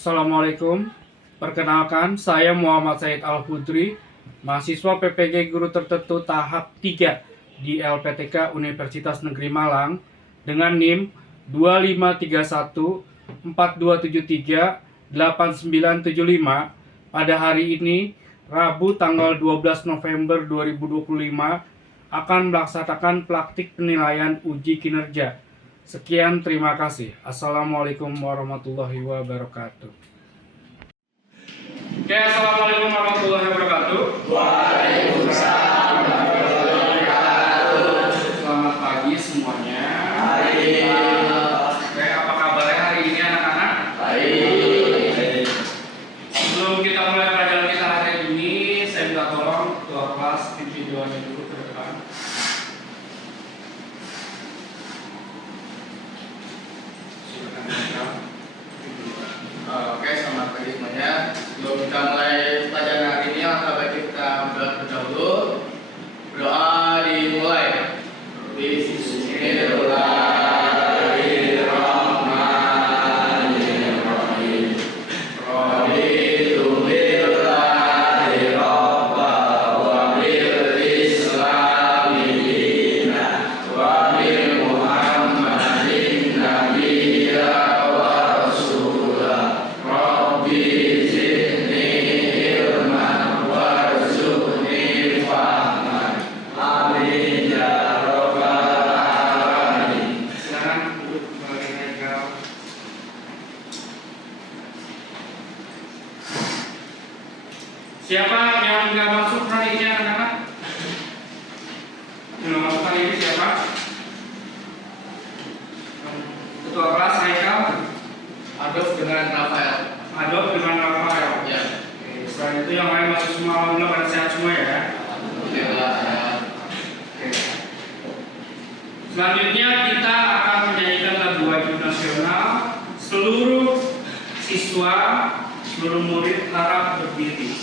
Assalamualaikum. Perkenalkan, saya Muhammad Said Al-Hudri, mahasiswa PPG Guru Tertentu tahap 3 di LPTK Universitas Negeri Malang dengan NIM 253142738975 pada hari ini, Rabu tanggal 12 November 2025 akan melaksanakan praktik penilaian uji kinerja. Sekian, terima kasih. Assalamualaikum warahmatullahi wabarakatuh. Oke, assalamualaikum warahmatullahi wabarakatuh. Waalaikumsalam warahmatullahi wabarakatuh. Selamat pagi semuanya. Baik. Oke, apa kabarnya hari ini anak-anak? Baik. Sebelum kita mulai pelajaran kita hari ini, saya minta tolong ketua kelas tim videonya dulu ke depan. Silakan direkam. Oke, selamat pagi semuanya. Sebelum kita mulai pelajaran hari ini, alangkah baik kita berdoa dahulu. Berdoa dimulai. Bismillahirrahmanirrahim. Raditu billahi rabba wa bil islami dinan wa bi Muhammadin nabiyya wa rasulah. Rabbi zidni ilman warzuqni fahman. Amin ya rabbal alamin. Silakan duduk kembali direkam. Siapa yang nggak masuk hari ini anak-anak? Yang nggak masuk hari ini siapa? Ketua kelas Haikal, Adolf dengan Rafael. Adolf dengan Rafael. Ya. Oke, selain itu yang lain masuk semua, alhamdulillah pada sehat semua ya. Alhamdulillah. Oke. Selanjutnya kita akan menyanyikan lagu wajib nasional. Seluruh siswa, seluruh murid harap berdiri.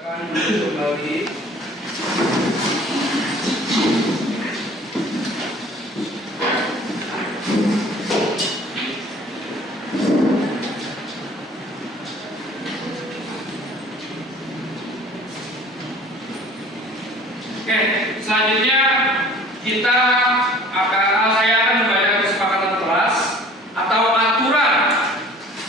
Akan duduk kembali. Oke, selanjutnya saya akan membaca kesepakatan kelas atau aturan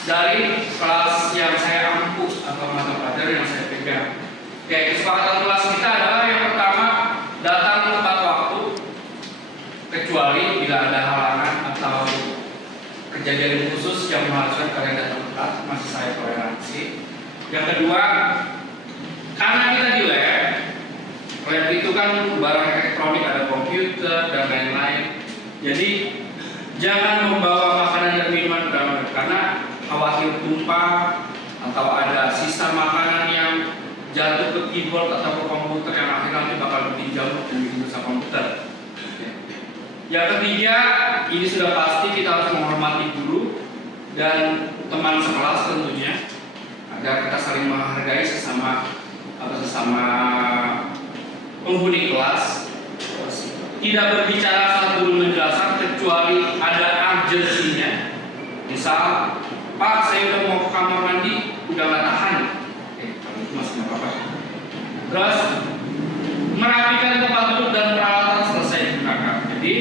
dari kelas yang saya ampu atau mata pelajaran yang saya pegang. Oke, kesepakatan kelas kita adalah yang pertama, datang tepat waktu kecuali bila ada halangan atau kejadian khusus yang mengharuskan kalian datang tepat, masih saya toleransi. Yang kedua, karena kita di lab itu kan barang elektronik, ada komputer dan lain-lain. Jadi jangan membawa makanan dan minuman ke dalam lab karena khawatir tumpah atau ada sisa makanan yang jatuh ke keyboard atau ke komputer yang akhirnya nanti bakal bikin jamur dan bikin rusak komputer. Yang ketiga, ini sudah pasti kita harus menghormati guru dan teman sekelas tentunya agar kita saling menghargai sesama penghuni kelas. Tidak berbicara saat guru menjelaskan kecuali ada urgensinya. Misal, Pak, saya udah mau ke kamar mandi, udah nggak tahan. Kalau itu masih nggak apa-apa. Terus merapikan tempat duduk dan peralatan selesai digunakan. Jadi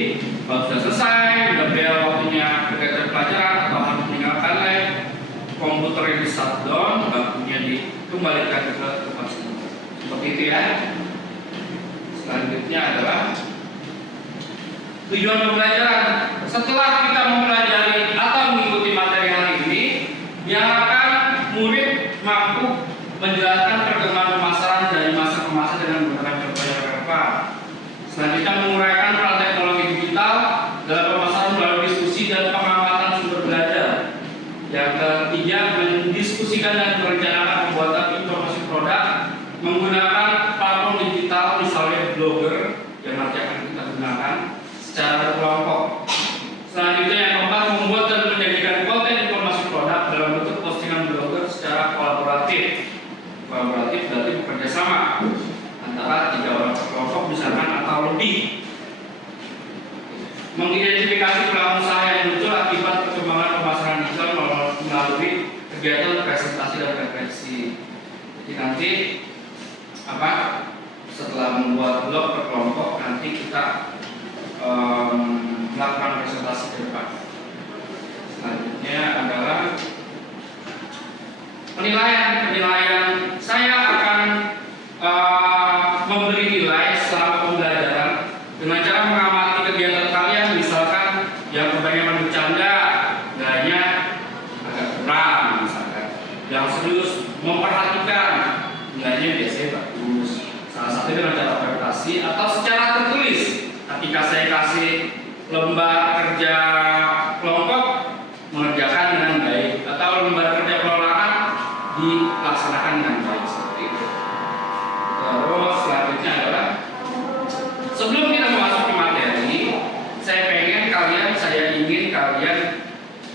kalau sudah selesai, udah bel waktunya kegiatan pelajaran atau harus meninggalkan lab, komputernya di shutdown, bangkunya dikembalikan ke tempat semula. Seperti itu ya. Selanjutnya adalah tujuan pembelajaran. Setelah kita mempelajari atau mengikuti materi hari ini, diharapkan murid mampu menjelaskan perkembangan pemasaran dari masa ke masa dengan menggunakan berbagai relevan. Selanjutnya menguraikan peran teknologi digital dalam pemasaran melalui diskusi dan mendiskusikan dan merencanakan pembuatan informasi produk menggunakan platform digital, misalnya blogger yang nanti akan kita gunakan secara berkelompok. Selanjutnya yang keempat, membuat dan menjadikan konten informasi produk dalam bentuk postingan blogger secara kolaboratif. Kolaboratif berarti bekerja sama antara 3 orang kelompok misalkan atau lebih. Mengidentifikasi pelaku usaha yang muncul akibat perkembangan pemasaran digital melalui kegiatan presentasi dan refleksi. Jadi nanti setelah membuat blog per kelompok, nanti kita melakukan presentasi ke depan. Selanjutnya adalah penilaian. Saya akan memberi nilai selama pembelajaran dengan cara mengamati kegiatan kalian. Misalkan yang kebanyakan bercanda, gayanya agak kurang, misalkan. Yang serius memperhatikan, nilainya biasanya bagus. Salah satu dengan cara presentasi atau secara tertulis. Ketika saya kasih lembar kerja kelompok, mengerjakan dengan baik, atau lembar kerja perorangan dilaksanakan dengan baik seperti itu. Terus selanjutnya adalah sebelum kita masuk ke materi, saya ingin kalian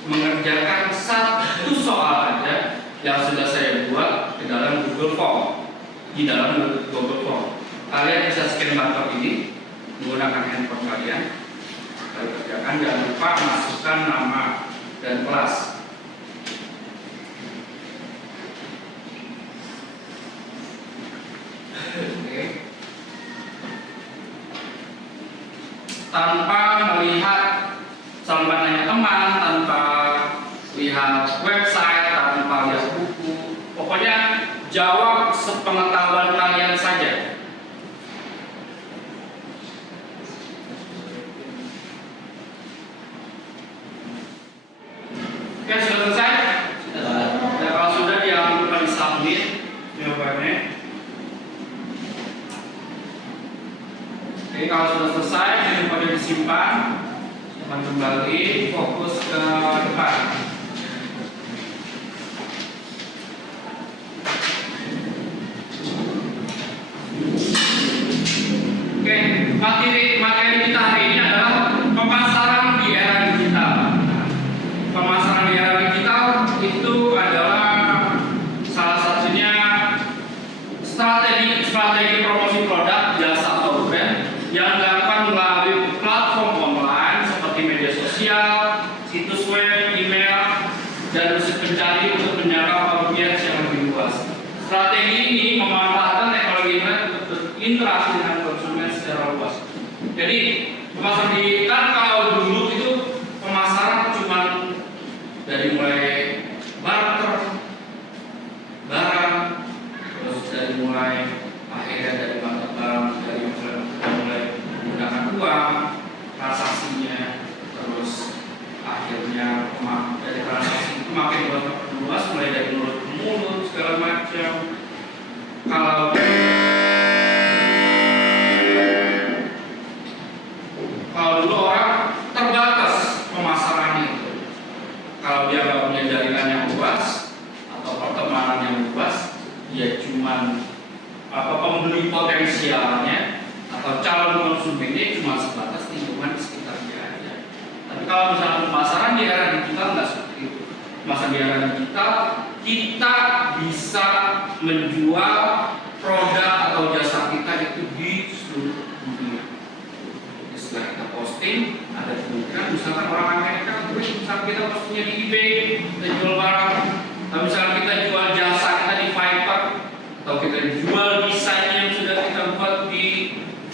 mengerjakan satu soal aja yang sudah saya buat ke dalam Google Form. Di dalam Google Form, kalian bisa scan barcode ini menggunakan handphone kalian. Lalu kerjakan, jangan lupa masukkan nama dan kelas. Oke. Tanpa melihat sambanannya teman, tanpa lihat website, tanpa lihat buku, pokoknya jawab sepengetahuan kalian saja. Oke, sudah selesai? Ya, kalau sudah jangan lupa di submit jawabannya. Oke, kalau sudah selesai jangan lupa disimpan. Simpan kembali, fokus ke depan. Oke, materi kita hari ini adalah pemasaran di era digital. Pemasaran di era digital itu adalah salah satunya strategi promosi produk, jasa atau brand yang dilakukan melalui platform online seperti media sosial, situs web, email, dan mesin pencari untuk menjangkau audiens yang lebih luas. Strategi ini memanfaatkan teknologi internet untuk berinteraksi dengan konsumen secara luas. Jadi pemasaran digital kalau dulu itu pemasaran cuma dari mulai barter, barang, terus dari mulai akhirnya dari barang, dari mulai menggunakan uang, transaksinya, terus akhirnya dari transaksi itu makin luas, mulai dari mulut ke mulut segala macam. Kalau dulu orang terbatas pemasarannya itu. Kalau dia nggak punya jaringan yang luas atau pertemanan yang luas, dia cuma pembeli potensialnya atau calon konsumennya cuma sebatas lingkungan di sekitar dia aja. Tapi kalau misalnya pemasaran di era digital nggak seperti itu. Pemasaran di era digital kita bisa menjual produk atau jasa kita itu di seluruh dunia. Jadi setelah kita posting, ada kemungkinan misalkan orang Amerika, misalkan kita postingnya di eBay, kita jual barang, atau misalkan kita jual jasa kita di Fiverr, atau kita jual desain yang sudah kita buat di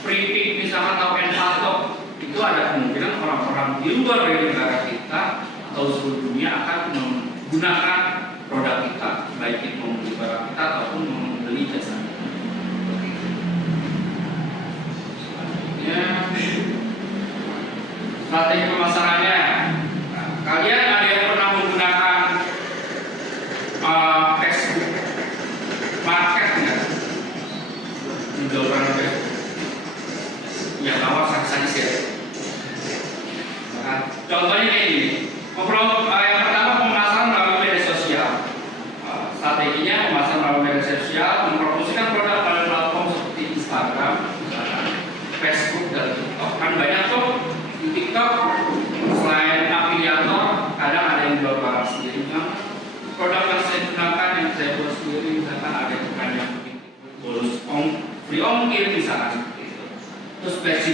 Freepik misalkan atau Envato, itu ada kemungkinan orang-orang di luar dari negara kita atau seluruh dunia akan menggunakan produk kita, baik itu membeli barang kita ataupun membeli jasa kita. Selanjutnya, strategi pemasarannya. Nah, kalian ada yang pernah menggunakan Facebook Market nggak? Jual barang Facebook. Yang awal sadis ya. Nah, contohnya kayak gini. Yang pertama pemasaran melalui media sosial.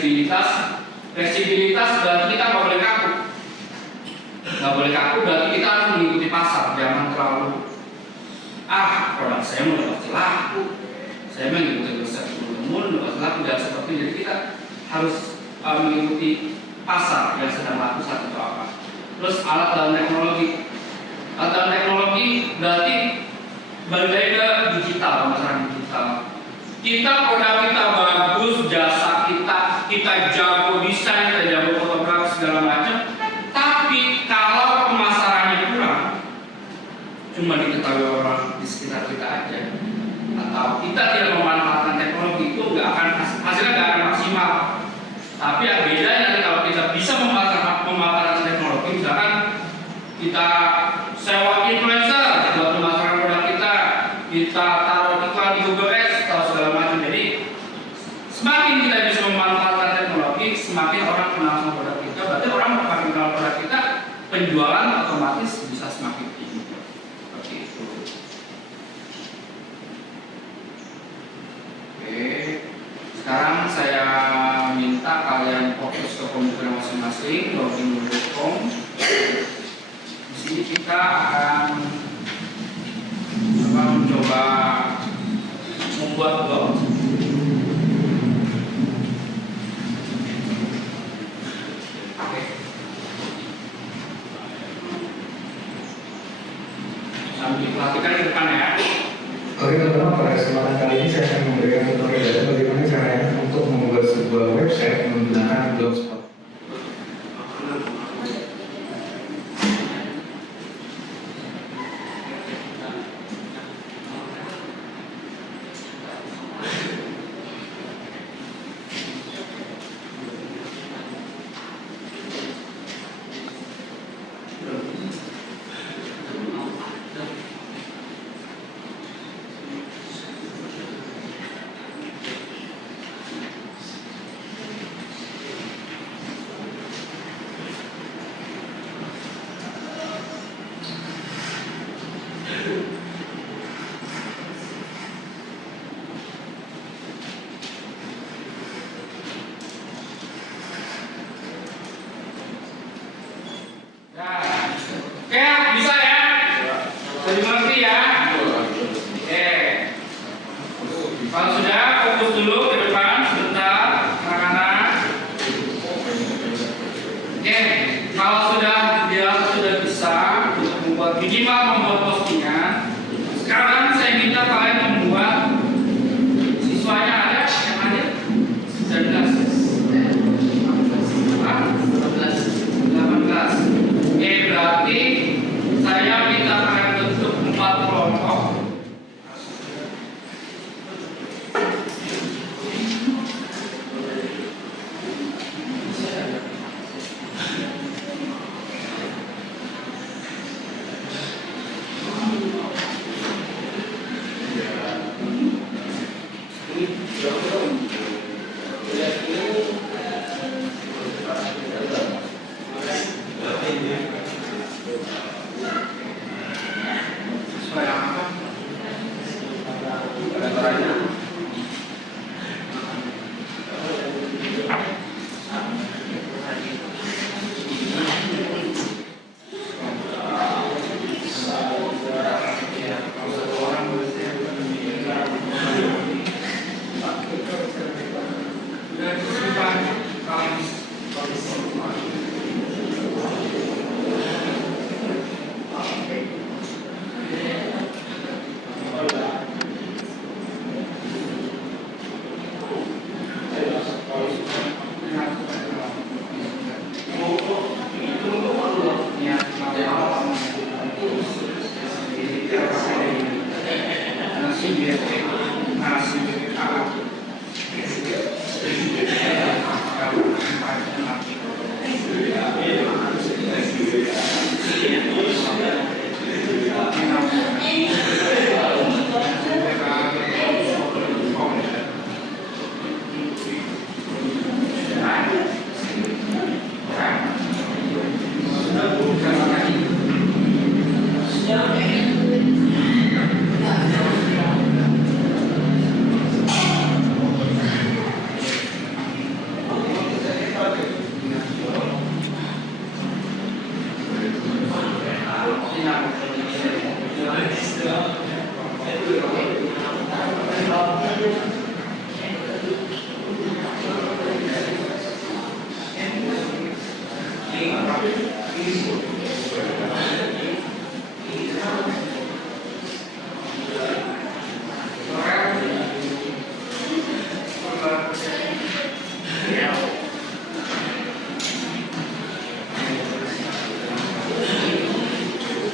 fleksibilitas. Fleksibilitas berarti kita nggak boleh kaku. Nggak boleh kaku berarti kita harus mengikuti pasar. Jangan terlalu produk saya mau pasti laku. Saya mengikuti resep umum pasti laku dan seperti itu. Jadi kita harus mengikuti pasar yang sedang laku saat itu apa. Terus alat dalam teknologi. Alat dalam teknologi berarti balik lagi ke digital, pemasaran digital. Kita produk kita bagus, jasa kita jago desain, kita jago fotografi segala macam. Tapi kalau pemasarannya kurang, cuma diketahui orang di sekitar kita aja, atau kita tidak memanfaatkan teknologi, itu hasilnya nggak akan maksimal. Tapi yang bedanya kalau kita bisa memanfaatkan teknologi, misalkan kita sewa influencer buat pemasaran produk kita taruh iklan di Google Ads atau segala macam. Jadi semakin kita bisa memanfaatkan teknologi, semakin orang kenal sama produk kita. Berarti orang semakin kenal produk kita, penjualan otomatis bisa semakin tinggi. Seperti itu. Oke, sekarang saya minta kalian fokus ke komputer masing-masing, login.com. Di sini kita akan mencoba membuat blog. Oke. Sambil diperhatikan di depan ya. Oke teman-teman, pada kesempatan kali ini saya akan memberikan tutorial bagaimana caranya untuk membuat sebuah website menggunakan Blogspot. Minimal membuat postingan. Sekarang saya minta kalian membuat, siswanya ada yang hadir? 19. 18. Oke, berarti saya minta kalian bentuk 4 kelompok.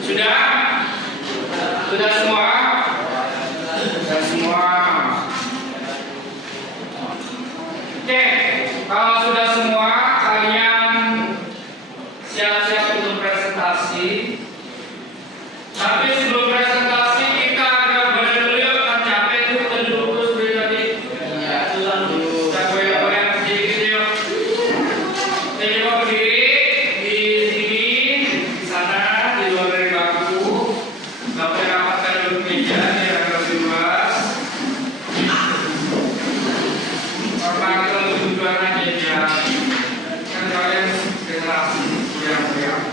Sudah? Sudah semua? Sudah semua. Oke, kalau sudah semua, kalian siap-siap untuk presentasi. Tapi sebelum presentasi kita agak boleh dulu yuk, kan capek tuh kita duduk terus dari tadi. Iya, Kita goyang-goyang sedikit yuk. Kita coba berdiri di sini, di sana, di luar dari bangku. Nggak boleh rapatkan duduk meja, biar agak lebih luas. Karena kita lebih tujuan aja ya. Kan kalian generasi goyang-goyang.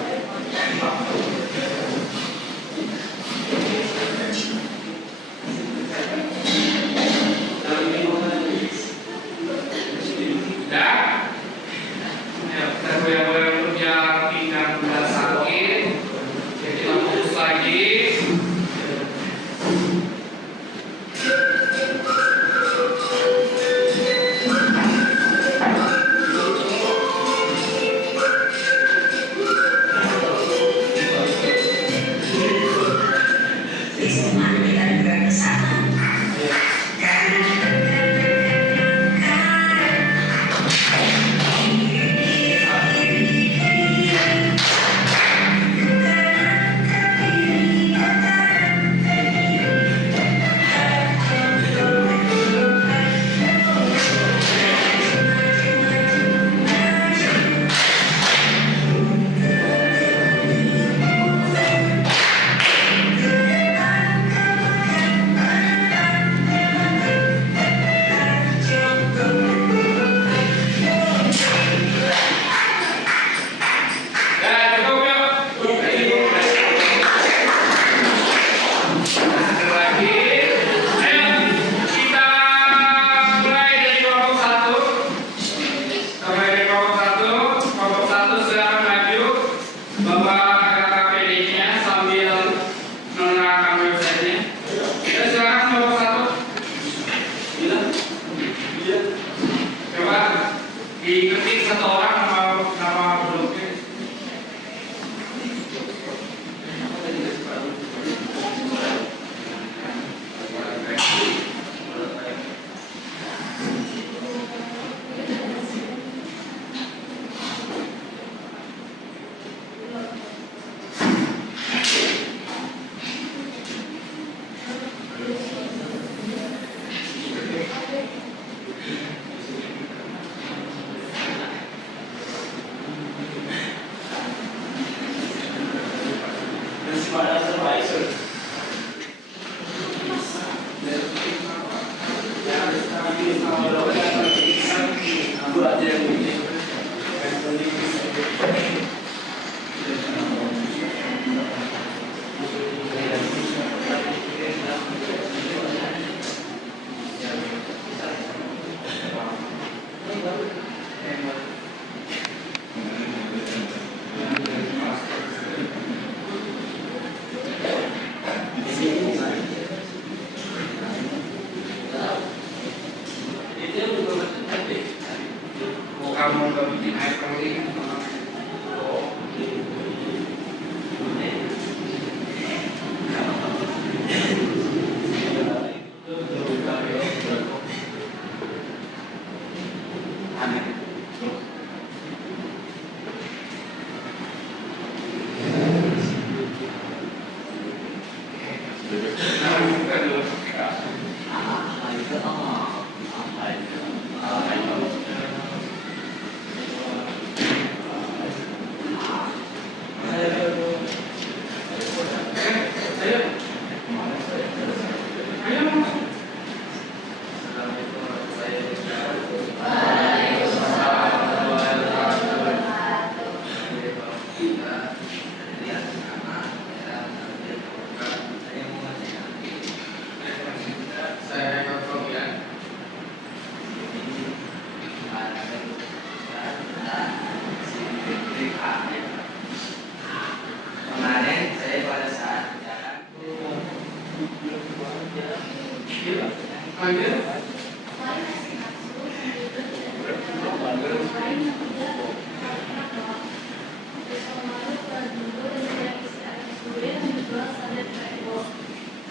lanjut.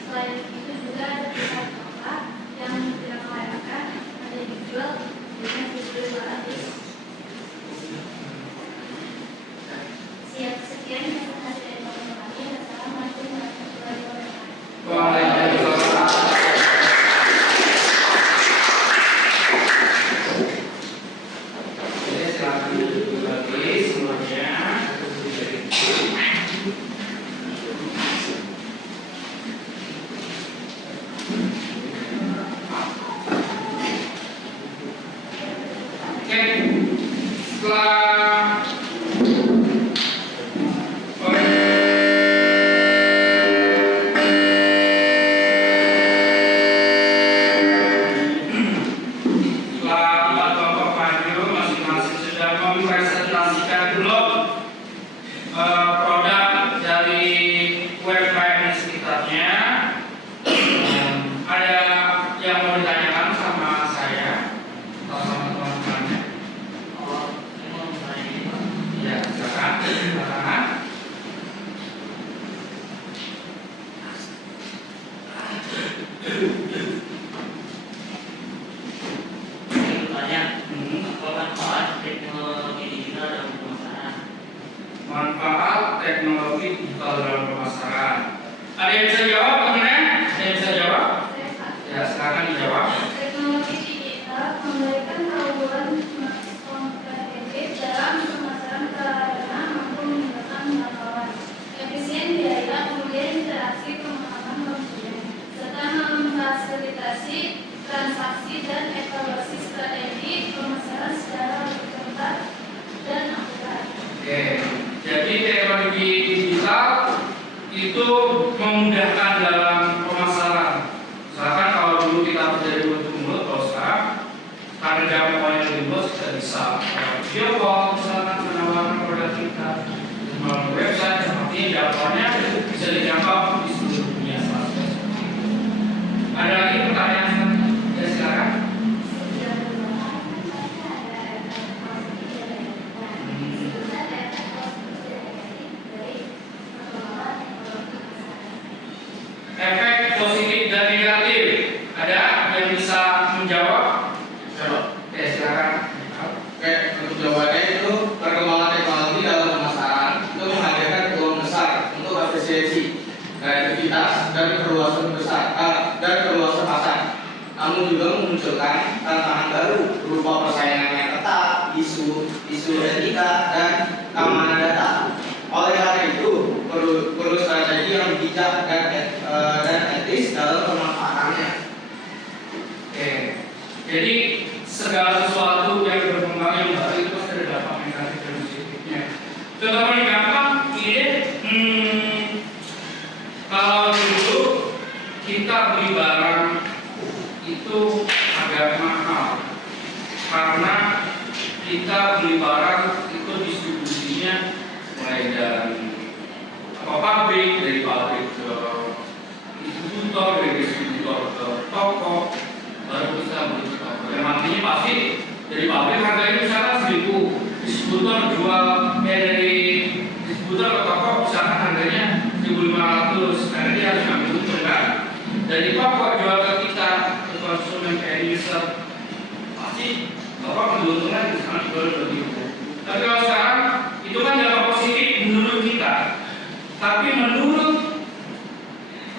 Selain itu juga ada pihak toko yang tidak melayakan, ada dijual dengan dijual gratis. Sekian hasil informasi. Assalamualaikum warahmatullahi wabarakatuh. Waalaikumsalam. Oke, silakan duduk lagi semuanya. Oke, setelah Bapak Panju masing-masing sudah mempresentasikan belum produk dari website dan sekitarnya. Ada yang mau ditanyakan sama saya atau sama teman-temannya? Ya, silakan. Silakan. Manfaat teknologi digital dalam pemasaran. Ada yang bisa jawab, teman-teman? Ada yang bisa jawab? Ya, silakan dijawab. Teknologi digital memberikan kemampuan kompetitif dalam pemasaran sarana mampu meningkatkan pengetahuan, efisien biaya, kemudian interaksi pemahaman konsumen, serta memfasilitasi transaksi dan evaluasi strategi pemasaran secara lebih cepat dan akurat. Oke, jadi teknologi digital itu memudahkan dalam pemasaran. Misalkan kalau dulu kita menjadi mulut ke mulut, kalau sekarang karena jangkauannya lebih luas, kita bisa video call, misalkan menawarkan produk kita melalui website, artinya jangkauannya bisa dijangkau di seluruh dunia. Ada lagi pertanyaan? Ya, silakan. Efek positif dan negatif. Ada yang bisa menjawab? Oke, silakan. Oke, untuk jawabannya itu perkembangan teknologi dalam pemasaran itu menghadirkan peluang besar untuk efisiensi, kreativitas, dan perluasan pasar. Namun juga memunculkan tantangan baru berupa persaingan yang ketat, isu etika, dan keamanan data. Oleh karena itu, perlu strategi yang bijak dan etis dalam pemanfaatannya. Oke, jadi segala sesuatu yang berkembang yang baru itu pasti ada dampak negatif dan positifnya. Contoh paling gampang, ini kalau dulu kita beli barang itu agak mahal karena kita beli barang itu distribusinya mulai dari pabrik, dari pabrik ke distributor, dari distributor ke toko, baru kita beli ke toko. Yang artinya pasti dari pabrik harganya misalkan 1.000, distributor jual dari distributor ke toko misalkan harganya 1.500, karena dia harus ngambil untung kan. Dari toko jual ke kita ke konsumen kayak user, pasti toko keuntungan misalkan jual begitu. Tapi kalau sekarang itu kan dampak positif menurut kita, tapi menurut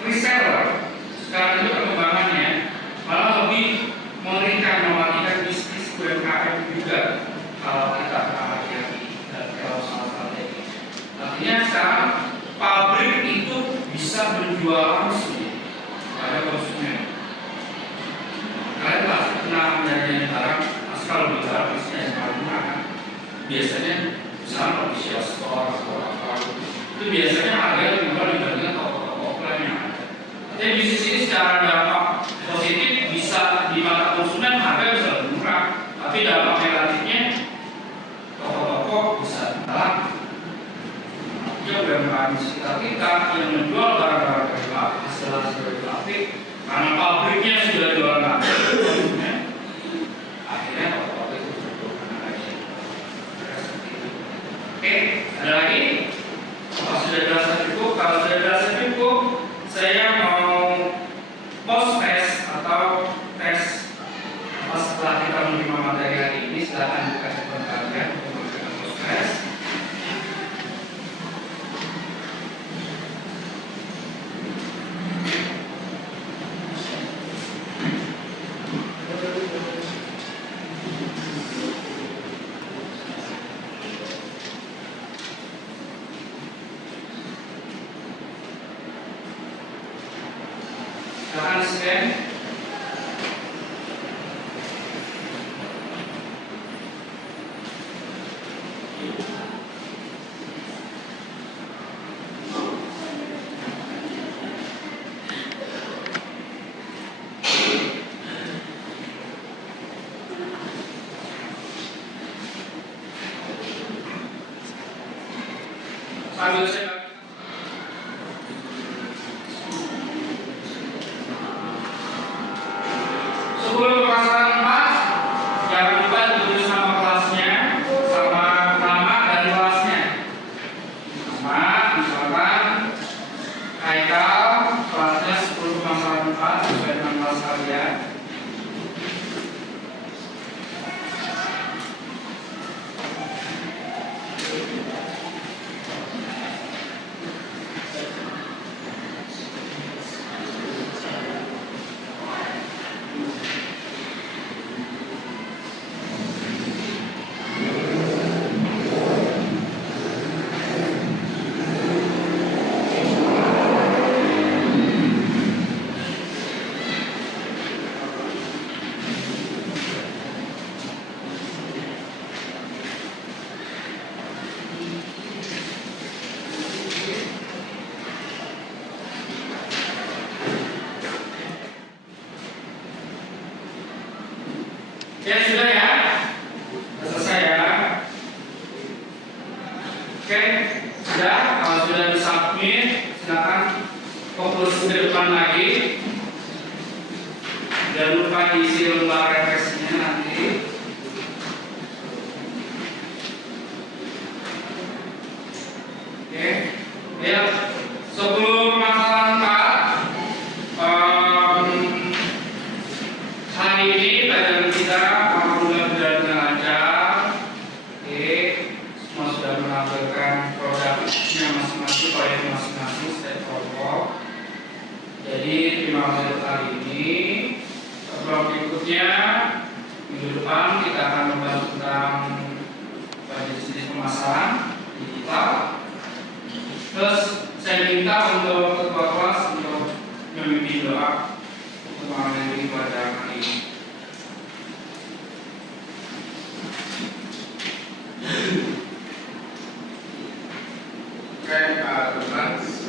reseller sekarang itu perkembangannya malah lebih mengerikan, mematikan bisnis UMKM juga kalau kita hati-hati dan kalau salah strategi. Artinya sekarang pabrik itu bisa menjual langsung pada konsumen. Kalian pasti pernah menjadi barang, kalau beli barang pastinya yang paling murah kan? Biasanya misalnya official store atau apa itu biasanya harga lebih murah dibandingkan toko-toko offline yang ada. Jadi bisnis ini secara dampak positif bisa di mata konsumen harga bisa lebih murah, tapi dampak negatifnya toko-toko bisa kalah. Dia UMKM sekitar kita yang menjual barang-barang dari pabrik, hasil dari pabrik, karena pabriknya sudah jualan maksudnya akhirnya fotokopi itu karena lagi. Oke, ada lagi? Apa sudah dirasa cukup? Kalau sudah dirasa cukup, saya mau post test atau tes setelah kita menerima materi hari ini. Silakan buka handphone kalian untuk melakukan post test. Silakan scan. Sambil saya sebelum pemasaran 4, jangan lupa tulis nama kelasnya sama nama dari kelasnya. Nama misalkan Haikal, kelasnya 10 pemasaran 4 sesuai dengan kelas kalian. Ya sudah ya, sudah selesai ya. Oke, sudah. Kalau sudah disubmit, silakan fokus ke depan lagi. Jangan lupa diisi lembar refleksinya nanti. Oke, ya. Sebelum pemasaran 4, hari ini pelajaran kita alhamdulillah berjalan dengan lancar. Oke, semua sudah menampilkan produknya masing-masing, proyek masing-masing, step protokol. Jadi terima kasih untuk hari ini. Sebelum berikutnya minggu depan kita akan membahas tentang jenis pemasaran digital. Terus saya minta untuk ketua kelas untuk memimpin doa untuk mengakhiri pelajaran hari ini. Oke, teman-teman.